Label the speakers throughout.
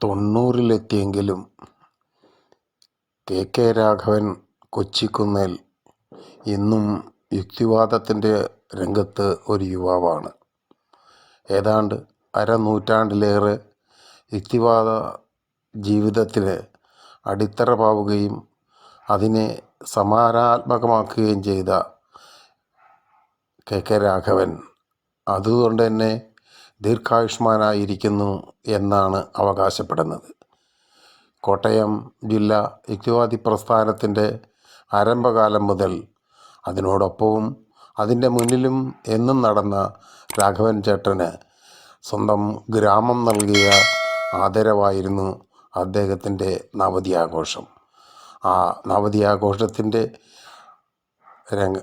Speaker 1: തൊണ്ണൂറിലെത്തിയെങ്കിലും K K Raghavan കൊച്ചിക്കുന്നേൽ ഇന്നും യുക്തിവാദത്തിന്റെ രംഗത്ത് ഒരു യുവാവാണ്. ഏതാണ്ട് അരനൂറ്റാണ്ടിലേറെ യുക്തിവാദ ജീവിതത്തിന് അടിത്തറ പാവുകയും അതിനെ സമാനാത്മകമാക്കുകയും ചെയ്ത കെ കെ രാഘവൻ അതുകൊണ്ട് തന്നെ ദീർഘായുഷ്മാനായിരിക്കുന്നു എന്നാണ് അവകാശപ്പെടുന്നത്. കോട്ടയം ജില്ല യുക്തിവാദി പ്രസ്ഥാനത്തിന്റെ ആരംഭകാലം മുതൽ അതിനോടൊപ്പവും അതിന്റെ മുന്നിലും എന്നും നടന്ന രാഘവൻ ചേട്ടന് സ്വന്തം ഗ്രാമം നൽകിയ ആദരവായിരുന്നു അദ്ദേഹത്തിന്റെ നവതി ആഘോഷം ആ നവതി ആഘോഷത്തിന്റെ രംഗ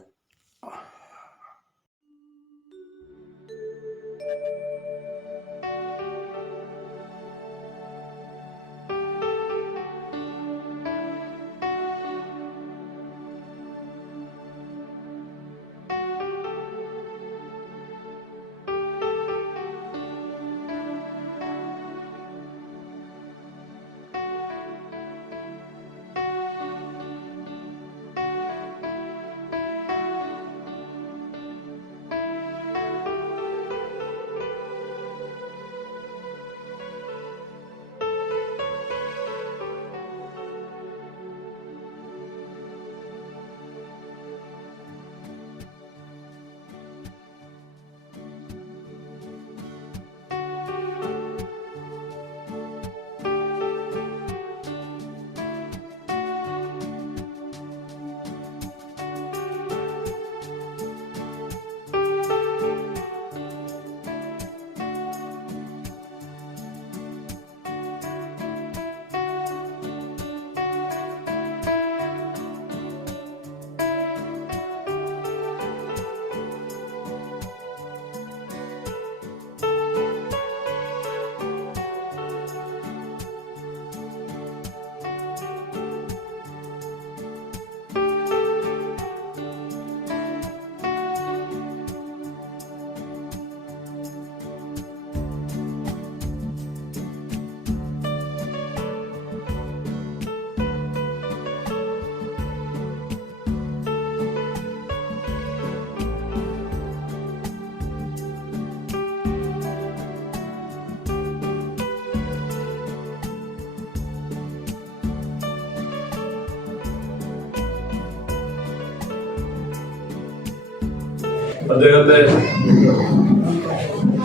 Speaker 2: അദ്ദേഹത്തെ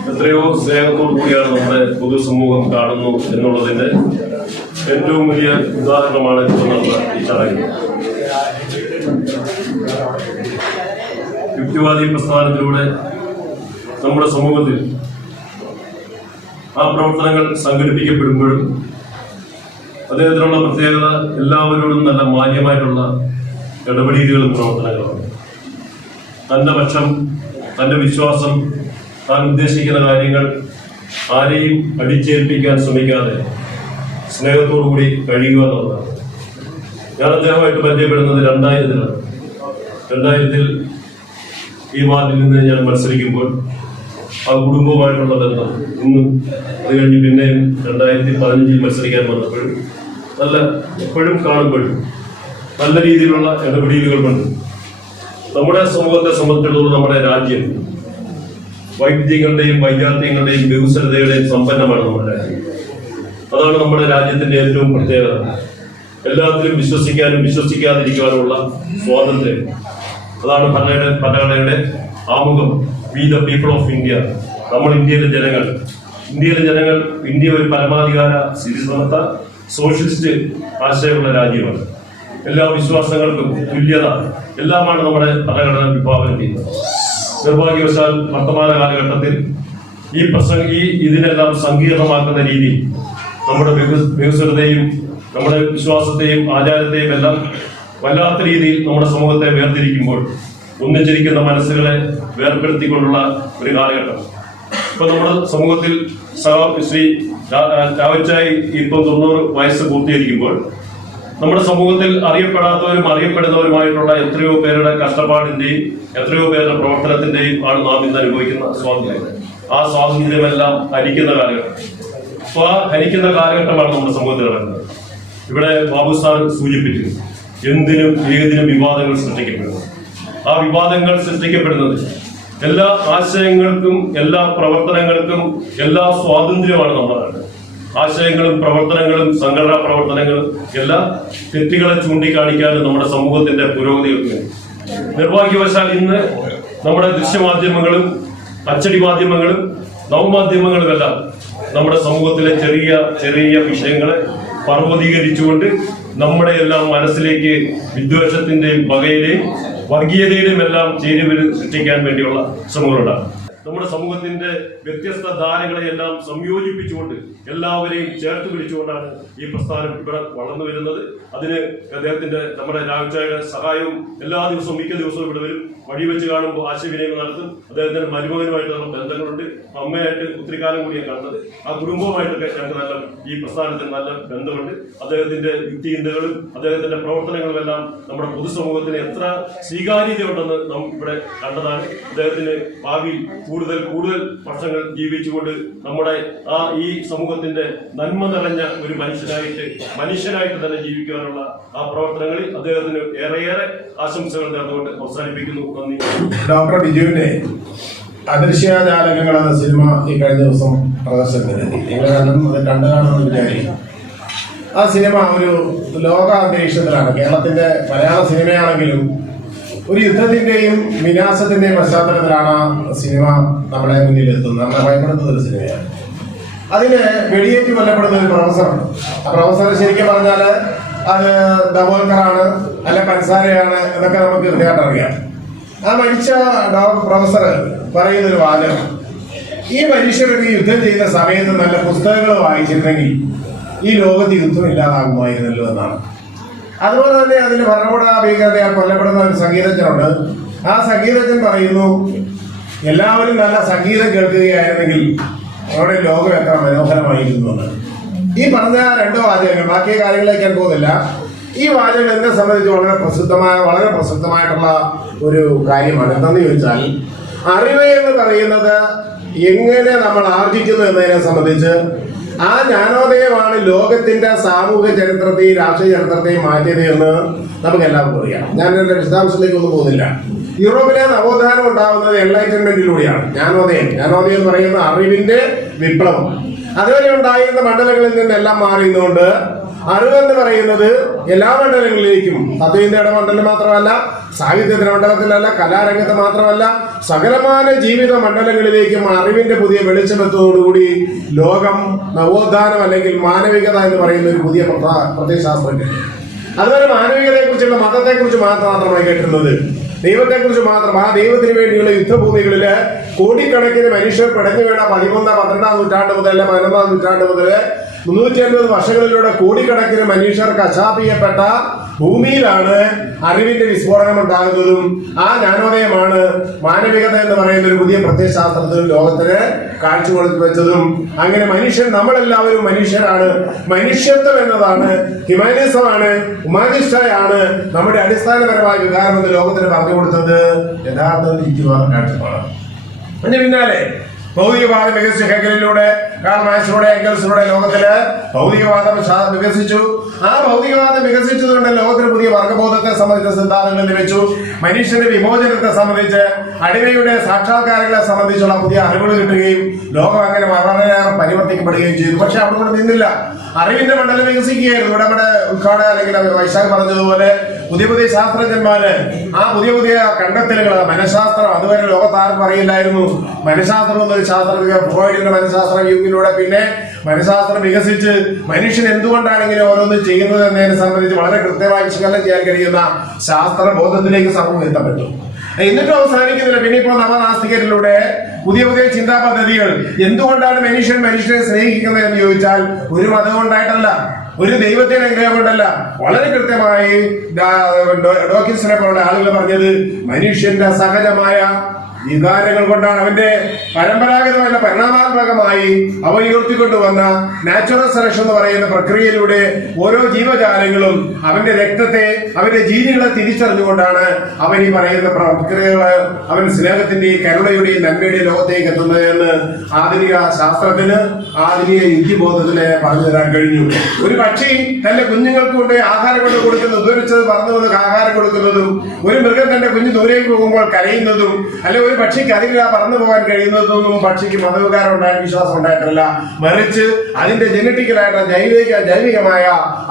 Speaker 2: എത്രയോ സ്നേഹത്തോടു കൂടിയാണ് നമ്മുടെ പൊതുസമൂഹം കാണുന്നു എന്നുള്ളതിന്റെ ഏറ്റവും വലിയ ഉദാഹരണമാണ് ഇപ്പോൾ നടന്ന ഈ ചടങ്ങ് യുക്തിവാദി പ്രസ്ഥാനത്തിലൂടെ നമ്മുടെ സമൂഹത്തിൽ ആ പ്രവർത്തനങ്ങൾ സംഘടിപ്പിക്കപ്പെടുമ്പോഴും അദ്ദേഹത്തിനുള്ള പ്രത്യേകത എല്ലാവരോടും നല്ല മാന്യമായിട്ടുള്ള ഇടപെടലുകളും പ്രവർത്തനങ്ങളാണ് തന്റെ പക്ഷം തന്റെ വിശ്വാസം താൻ ഉദ്ദേശിക്കുന്ന കാര്യങ്ങൾ ആരെയും അടിച്ചേൽപ്പിക്കാൻ ശ്രമിക്കാതെ സ്നേഹത്തോടുകൂടി കഴിയുക എന്നുള്ളതാണ്. ഞാൻ അദ്ദേഹമായിട്ട് പരിചയപ്പെടുന്നത് രണ്ടായിരത്തിലാണ്. രണ്ടായിരത്തിൽ ഈ വാർഡിൽ നിന്ന് ഞാൻ മത്സരിക്കുമ്പോൾ ആ കുടുംബവുമായിട്ടുള്ള ബന്ധം ഇന്നും അത് കഴിഞ്ഞ് പിന്നെയും രണ്ടായിരത്തി പതിനഞ്ചിൽ മത്സരിക്കാൻ വന്നപ്പോഴും നല്ല എപ്പോഴും കാണുമ്പോഴും നല്ല രീതിയിലുള്ള ഇടപെടലുകൾ കൊണ്ട് നമ്മുടെ സമൂഹത്തെ സംബന്ധിച്ചിടത്തോളം നമ്മുടെ രാജ്യം വൈവിധ്യങ്ങളുടെയും വൈദ്യാർത്ഥികളുടെയും വികസനതയുടെയും സമ്പന്നമാണ് നമ്മുടെ രാജ്യം. അതാണ് നമ്മുടെ രാജ്യത്തിന്റെ ഏറ്റവും പ്രത്യേകത. എല്ലാത്തിലും വിശ്വസിക്കാനും വിശ്വസിക്കാതിരിക്കാനുമുള്ള സ്വാതന്ത്ര്യം. അതാണ് ഭരണയുടെ ഭരണഘടനയുടെ ആമുഖം. We the people of India നമ്മൾ ഇന്ത്യയിലെ ജനങ്ങൾ. ഇന്ത്യയിലെ ജനങ്ങൾ ഇന്ത്യ ഒരു പരമാധികാര സിരിസമത്ത സോഷ്യലിസ്റ്റ് ആശയമുള്ള രാജ്യമാണ്. എല്ലാ വിശ്വാസങ്ങൾക്കും തുല്യത എല്ലാമാണ് നമ്മുടെ ഭരണഘടന വിഭാവനം ചെയ്യുന്നത്. നിർഭാഗ്യവശാൽ വർത്തമാന കാലഘട്ടത്തിൽ ഈ പ്രസംഗ ഇതിനെല്ലാം സങ്കീർണമാക്കുന്ന രീതി നമ്മുടെ വികസനത്തെയും നമ്മുടെ വിശ്വാസത്തെയും ആചാരത്തെയും എല്ലാം വല്ലാത്ത രീതിയിൽ നമ്മുടെ സമൂഹത്തെ വേർതിരിക്കുമ്പോൾ ഒന്നിച്ചിരിക്കുന്ന മനസ്സുകളെ വേർപ്പെടുത്തിക്കൊണ്ടുള്ള ഒരു കാലഘട്ടം. ഇപ്പൊ നമ്മുടെ സമൂഹത്തിൽ ശ്രീ രാവച്ചായി ഇപ്പം തൊണ്ണൂറ് വയസ്സ് പൂർത്തീകരിക്കുമ്പോൾ നമ്മുടെ സമൂഹത്തിൽ അറിയപ്പെടാത്തവരും അറിയപ്പെടുന്നവരുമായിട്ടുള്ള എത്രയോ പേരുടെ കഷ്ടപ്പാടിന്റെയും എത്രയോ പേരുടെ പ്രവർത്തനത്തിന്റെയും ആണ് നാം ഇന്ന് അനുഭവിക്കുന്ന സ്വാതന്ത്ര്യം. ആ സ്വാതന്ത്ര്യമെല്ലാം ഹരിക്കുന്ന കാലഘട്ടം. സ്വാ ഹരിക്കുന്ന കാലഘട്ടമാണ് നമ്മുടെ സമൂഹത്തിൽ നടക്കുന്നത്. ഇവിടെ ബാബു സാർ സൂചിപ്പിച്ചു എന്തിനും ഏതിനും വിവാദങ്ങൾ സൃഷ്ടിക്കപ്പെടുന്നു. ആ വിവാദങ്ങൾ സൃഷ്ടിക്കപ്പെടുന്നത് എല്ലാ ആശയങ്ങൾക്കും എല്ലാ പ്രവർത്തനങ്ങൾക്കും എല്ലാ സ്വാതന്ത്ര്യമാണ് നമ്മുടെ നാട് ആശയങ്ങളും പ്രവർത്തനങ്ങളും സംഘടനാ പ്രവർത്തനങ്ങളും എല്ലാ തെറ്റുകളെ ചൂണ്ടിക്കാണിക്കാനും നമ്മുടെ സമൂഹത്തിന്റെ പുരോഗതിയൊക്കെ വേണ്ടി. നിർഭാഗ്യവശാൽ ഇന്ന് നമ്മുടെ ദൃശ്യമാധ്യമങ്ങളും അച്ചടി മാധ്യമങ്ങളും നവമാധ്യമങ്ങളുമെല്ലാം നമ്മുടെ സമൂഹത്തിലെ ചെറിയ ചെറിയ വിഷയങ്ങളെ പർവതീകരിച്ചുകൊണ്ട് നമ്മുടെ എല്ലാം മനസ്സിലേക്ക് വിദ്വേഷത്തിന്റെയും പകയിലെയും വർഗീയതയുടെയും എല്ലാം ചേരുവരും സൃഷ്ടിക്കാൻ വേണ്ടിയുള്ള ശ്രമങ്ങളുണ്ടാകും നമ്മുടെ സമൂഹത്തിന്റെ വ്യത്യസ്ത ധാരകളെയെല്ലാം സംയോജിപ്പിച്ചുകൊണ്ട് എല്ലാവരെയും ചേർത്ത് പിടിച്ചുകൊണ്ടാണ് ഈ പ്രസ്ഥാനം ഇവിടെ വളർന്നു വരുന്നത്. അതിന് അദ്ദേഹത്തിന്റെ നമ്മുടെ രാജ്യയുടെ സഹായവും എല്ലാ ദിവസവും മിക്ക ദിവസവും ഇവിടെ വരും. വഴി വെച്ച് കാണുമ്പോൾ ആശയവിനിമയം നടത്തും. അദ്ദേഹത്തിന്റെ മരുമകനുമായിട്ടുള്ള ബന്ധങ്ങളുണ്ട്. അമ്മയായിട്ട് ഒത്തിരി കാലം കൂടിയാണ് കാണുന്നത് ആ കുടുംബവുമായിട്ടൊക്കെ ഞങ്ങൾക്ക് നല്ല ഈ പ്രസ്ഥാനത്തിന് നല്ല ബന്ധമുണ്ട്. അദ്ദേഹത്തിന്റെ യുക്തിചിന്തകളും അദ്ദേഹത്തിന്റെ പ്രവർത്തനങ്ങളും എല്ലാം നമ്മുടെ പൊതുസമൂഹത്തിന് എത്ര സ്വീകാര്യതയുണ്ടെന്ന് നാം ഇവിടെ കണ്ടതാണ്. അദ്ദേഹത്തിന് ഭാവിയിൽ കൂടുതൽ കൂടുതൽ വർഷങ്ങൾ ജീവിച്ചുകൊണ്ട് നമ്മുടെ ആ ഈ സമൂഹത്തിന്റെ നന്മ നിറഞ്ഞ ഒരു മനുഷ്യനായിട്ട് മനുഷ്യനായിട്ട് തന്നെ ജീവിക്കാനുള്ള ആ പ്രവർത്തനങ്ങളിൽ അദ്ദേഹത്തിന് ഏറെയേറെ ആശംസകൾ നേർന്നുകൊണ്ട് അവസാനിപ്പിക്കുന്നു. നന്ദി.
Speaker 3: ഡോക്ടർ ബിജുവിന്റെ അദൃശ്യജാലകങ്ങൾ എന്ന സിനിമ ഈ കഴിഞ്ഞ ദിവസം പ്രദർശനത്തിനെത്തി നിങ്ങൾ അത് കണ്ടു ആ സിനിമ ഒരു ലോക അന്തരീക്ഷത്തിലാണ് കേരളത്തിന്റെ മലയാള സിനിമയാണെങ്കിലും ഒരു യുദ്ധത്തിന്റെയും വിനാശത്തിന്റെയും പശ്ചാത്തലത്തിലാണ് സിനിമ നമ്മുടെ മുന്നിൽ എത്തുന്നത് നമ്മളെ ഭയപ്പെടുത്തുന്ന ഒരു സിനിമയാണ്. അതിന് വെടിയേറ്റ് കൊല്ലപ്പെടുന്ന ഒരു പ്രൊഫസറുണ്ട്. ആ പ്രൊഫസർ ശരിക്കും പറഞ്ഞാൽ അത് ദബോൽക്കറാണ് അല്ല പൻസാരയാണ് എന്നൊക്കെ നമുക്ക് കൃത്യമായിട്ട് അറിയാം. ആ മരിച്ച പ്രൊഫസർ പറയുന്ന ഒരു വാചകം. ഈ മനുഷ്യർക്ക് യുദ്ധം ചെയ്യുന്ന സമയത്ത് നല്ല പുസ്തകങ്ങൾ വായിച്ചിരുന്നെങ്കിൽ ഈ ലോകത്ത് യുദ്ധം ഇല്ലാതാകുമായിരുന്നല്ലോ എന്നാണ്. അതുപോലെ തന്നെ അതിൽ ഭരണകൂട ഭീകരതയാൽ കൊല്ലപ്പെടുന്ന ഒരു സംഗീതജ്ഞനുണ്ട്. ആ സംഗീതജ്ഞൻ പറയുന്നു എല്ലാവരും നല്ല സംഗീതം കേൾക്കുകയായിരുന്നെങ്കിൽ നമ്മുടെ ലോകം എത്ര മനോഹരമായിരുന്നു ഈ പറഞ്ഞ രണ്ട് വാചകങ്ങൾ ബാക്കി കാര്യങ്ങളിലേക്ക് ഞാൻ പോകുന്നില്ല. ഈ വാചകം എന്നെ സംബന്ധിച്ച് വളരെ പ്രസിദ്ധമായ വളരെ പ്രസിദ്ധമായിട്ടുള്ള ഒരു കാര്യമാണ്. എന്തെന്ന് ചോദിച്ചാൽ അറിവ് എന്ന് പറയുന്നത് എങ്ങനെ നമ്മൾ ആർജിക്കുന്നു എന്നതിനെ സംബന്ധിച്ച് ആ ജ്ഞാനോദയമാണ് ലോകത്തിന്റെ സാമൂഹ്യ ചരിത്രത്തെയും രാഷ്ട്രീയ ചരിത്രത്തെയും മാറ്റിയത് എന്ന് നമുക്ക് എല്ലാവർക്കും അറിയാം. ഞാൻ എന്റെ വിശദാംശത്തിലേക്ക് ഒന്നും പോകുന്നില്ല. യൂറോപ്പിലെ നവോത്ഥാനം ഉണ്ടാകുന്നത് എൻലൈറ്റൻമെന്റിലൂടെയാണ് ജ്ഞാനോദയം. ജ്ഞാനോദയം എന്ന് പറയുന്ന അറിവിന്റെ വിപ്ലവം. അതുവരെ ഉണ്ടായിരുന്ന മണ്ഡലങ്ങളിൽ നിന്നെല്ലാം മാറിയുന്നുകൊണ്ട് അറിവെന്ന് പറയുന്നത് എല്ലാ മണ്ഡലങ്ങളിലേക്കും. തത്വചിന്തയുടെ മണ്ഡലം മാത്രമല്ല സാഹിത്യത്തിന്റെ മണ്ഡലത്തിലല്ല കലാരംഗത്ത് മാത്രമല്ല സകലമാന ജീവിത മണ്ഡലങ്ങളിലേക്കും അറിവിന്റെ പുതിയ വെളിച്ചമെത്തോടുകൂടി ലോകം നവോത്ഥാനം അല്ലെങ്കിൽ മാനവികത എന്ന് പറയുന്ന ഒരു പുതിയ പ്രത്യയശാസ്ത്രം അതുപോലെ മാനവികതയെക്കുറിച്ചുള്ള മതത്തെക്കുറിച്ച് മാത്രം മാത്രമായി കേട്ടിരുന്നത് ദൈവത്തെക്കുറിച്ച് മാത്രം ആ ദൈവത്തിന് വേണ്ടിയുള്ള യുദ്ധഭൂമികളിൽ കോടിക്കണക്കിന് മനുഷ്യർ പിടഞ്ഞു വീണ പതിമൂന്നാം പന്ത്രണ്ടാം നൂറ്റാണ്ട് മുതൽ പതിനൊന്നാം നൂറ്റാണ്ട് മുതൽ മുന്നൂറ്റി അൻപത് വർഷങ്ങളിലൂടെ കോടിക്കണക്കിന് മനുഷ്യർക്ക് അശാപിയപ്പെട്ട ഭൂമിയിലാണ് അറിവിന്റെ വിസ്ഫോടനം ഉണ്ടാകുന്നതും ആ ജ്ഞാനോദയമാണ് മാനവികത എന്ന് പറയുന്ന ഒരു പുതിയ പ്രത്യയശാസ്ത്രത്തിൽ ലോകത്തിന് കാഴ്ച വെച്ചതും. അങ്ങനെ മനുഷ്യൻ നമ്മളെല്ലാവരും മനുഷ്യരാണ്. മനുഷ്യത്വം എന്നതാണ് ഹ്യൂമാനിസമാണ് ഉമാനിഷ്ഠയാണ് നമ്മുടെ അടിസ്ഥാനപരമായ വികാരം എന്ന് ലോകത്തിന് പറഞ്ഞു കൊടുത്തത്. യഥാർത്ഥ നീതിവാദ കാഴ്ചപ്പാടാണ്. അതിന് പിന്നാലെ ഭൗതികവാദം വികസിച്ച ഹെഗലിലൂടെ കാൾ മാക്സിലൂടെ എംഗൽസിലൂടെ ലോകത്തിൽ ഭൗതികവാദം വികസിച്ചു. ആ ഭൗതികവാദം വികസിച്ചതുകൊണ്ട് ലോകത്തിന് പുതിയ വർഗബോധത്തെ സംബന്ധിച്ച സിദ്ധാന്തങ്ങൾ ലഭിച്ചു. മനുഷ്യന്റെ വിമോചനത്തെ സംബന്ധിച്ച് അടിമയുടെ സാക്ഷാത്കാരങ്ങളെ സംബന്ധിച്ചുള്ള പുതിയ അറിവുകൾ കിട്ടുകയും ലോകം അങ്ങനെ വളരെയേറെ പരിവർത്തിക്കപ്പെടുകയും ചെയ്തു. പക്ഷെ അവിടെ നിന്നില്ല. അറിവിന്റെ മണ്ഡലം വികസിക്കുകയായിരുന്നു. ഇവിടെ നമ്മുടെ ഉദ്ഘാടനം അല്ലെങ്കിൽ വൈശാഖ് പറഞ്ഞതുപോലെ പുതിയ പുതിയ ശാസ്ത്രജ്ഞന്മാര് ആ പുതിയ പുതിയ കണ്ടെത്തലുകൾ മനഃശാസ്ത്രം അതുവരെ ലോകത്ത് ആർക്കും അറിയില്ലായിരുന്നു. മനഃശാസ്ത്രം എന്നൊരു ശാസ്ത്രജ്ഞ ഫ്രോയിഡിന്റെ മനഃശാസ്ത്രം യുഗിലൂടെ പിന്നെ മനഃശാസ്ത്രം വികസിച്ച് മനുഷ്യൻ എന്തുകൊണ്ടാണെങ്കിലും ഓരോന്ന് ചെയ്യുന്നത് എന്നതിനെ സംബന്ധിച്ച് വളരെ കൃത്യമായി വിശകലനം ചെയ്യാൻ കഴിയുന്ന ശാസ്ത്രബോധത്തിലേക്ക് സമൂഹം എത്തപ്പെട്ടു എന്നിട്ടും അവസാനിക്കുന്നില്ല. പിന്നെ ഇപ്പോൾ നവനാസ്തികരിലൂടെ പുതിയ പുതിയ ചിന്താ പദ്ധതികൾ. എന്തുകൊണ്ടാണ് മനുഷ്യൻ മനുഷ്യനെ സ്നേഹിക്കുന്നത് എന്ന് ചോദിച്ചാൽ ഒരു മതം കൊണ്ടായിട്ടല്ല ഒരു ദൈവത്തിന് അനുഗ്രഹം കൊണ്ടല്ല. വളരെ കൃത്യമായി ഡോക്യൂസിനെ പോലുള്ള ആളുകൾ പറഞ്ഞത് മനുഷ്യന്റെ സഹജമായ വികാരങ്ങൾ കൊണ്ടാണ് അവന്റെ പരമ്പരാഗതമായ പരിണാമാത്മകമായി അവ ഉയർത്തിക്കൊണ്ടുവന്ന നാച്ചുറൽ സെലക്ഷൻ എന്ന് പറയുന്ന പ്രക്രിയയിലൂടെ ഓരോ ജീവജാലങ്ങളും അവന്റെ രക്തത്തെ അവന്റെ ജീനുകളെ തിരിച്ചറിഞ്ഞുകൊണ്ടാണ് അവൻ ഈ പറയുന്ന പ്രക്രിയകൾ അവൻ സ്നേഹത്തിന്റെയും കരുണയുടെയും നന്മയുടെയും ലോകത്തേക്ക് എത്തുന്നത് എന്ന് ആധുനിക ശാസ്ത്രത്തിന് ആധുനിക യുക്തിബോധത്തിന് പറഞ്ഞു തരാൻ കഴിഞ്ഞു. ഒരു പക്ഷി തന്റെ കുഞ്ഞുങ്ങൾക്ക് കൊണ്ട് ആഹാരം കൊണ്ട് കൊടുക്കുന്നത് ദൂരച്ചത് പറന്നു ആഹാരം കൊടുക്കുന്നതും ഒരു മൃഗം തന്റെ കുഞ്ഞ് ദൂരേക്ക് പോകുമ്പോൾ കരയുന്നതും അല്ലെ ഒരു പക്ഷിക്ക് അതിലില്ല പറന്നു പോകാൻ കഴിയുന്നതൊന്നും പക്ഷിക്ക് മതവികാരം ഉണ്ടായ വിശ്വാസം ഉണ്ടായിട്ടില്ല. മറിച്ച് അതിന്റെ ജനറ്റിക്കലായിട്ടുള്ള ജൈവിക ജൈവികമായ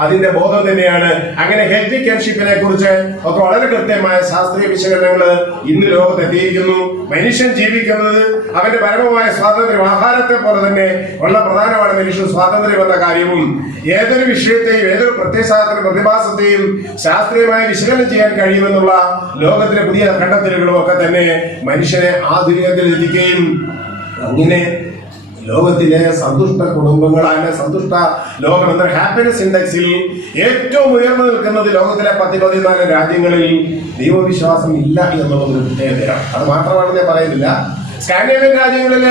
Speaker 3: അതിന്റെ ബോധം തന്നെയാണ്. അങ്ങനെ ഹെൽത്തി കെൻഷിപ്പിനെ കുറിച്ച് ഒക്കെ വളരെ കൃത്യമായ ശാസ്ത്രീയ വിശകലനങ്ങൾ ഇന്ന് ലോകത്ത് എത്തിയിരിക്കുന്നു. മനുഷ്യൻ ജീവിക്കുന്നത് അവന്റെ പരമമായ സ്വാതന്ത്ര്യം ആഹാരത്തെ പോലെ തന്നെ ഉള്ള പ്രധാനമാണ് മനുഷ്യൻ സ്വാതന്ത്ര്യം എന്ന കാര്യവും. ഏതൊരു വിഷയത്തെയും ഏതൊരു പ്രത്യയശാസ്ത്ര പ്രതിഭാസത്തെയും ശാസ്ത്രീയമായി വിശകലനം ചെയ്യാൻ കഴിയുമെന്നുള്ള ലോകത്തിലെ പുതിയ കണ്ടെത്തലുകളും ഒക്കെ തന്നെ മനുഷ്യനെ ആധുനികത്തിൽ എത്തിക്കുകയും അങ്ങനെ ലോകത്തിലെ സന്തുഷ്ട കുടുംബങ്ങൾ അതിന്റെ സന്തുഷ്ട ലോകം എന്ന ഹാപ്പിനെസ് ഇൻഡെക്സിൽ ഏറ്റവും ഉയർന്നു നിൽക്കുന്നത് ലോകത്തിലെ പത്തി പതിനാല് രാജ്യങ്ങളിൽ ദൈവവിശ്വാസം ഇല്ല എന്നുള്ളത് ഒരു പ്രത്യേകതയാണ്. അത് മാത്രമാണ് പറയുന്നില്ല. സ്കാൻഡിനേഷ്യൻ രാജ്യങ്ങളിൽ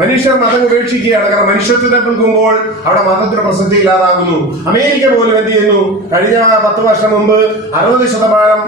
Speaker 3: മനുഷ്യർ മതം ഉപേക്ഷിക്കുകയാണ്. കാരണം മനുഷ്യത്വത്തെ നിൽക്കുമ്പോൾ അവിടെ മതത്തിന് പ്രസക്തി ഇല്ലാതാകുന്നു. അമേരിക്ക പോലും എന്ത് ചെയ്യുന്നു? കഴിഞ്ഞ പത്ത് വർഷം മുമ്പ് അറുപത് ശതമാനം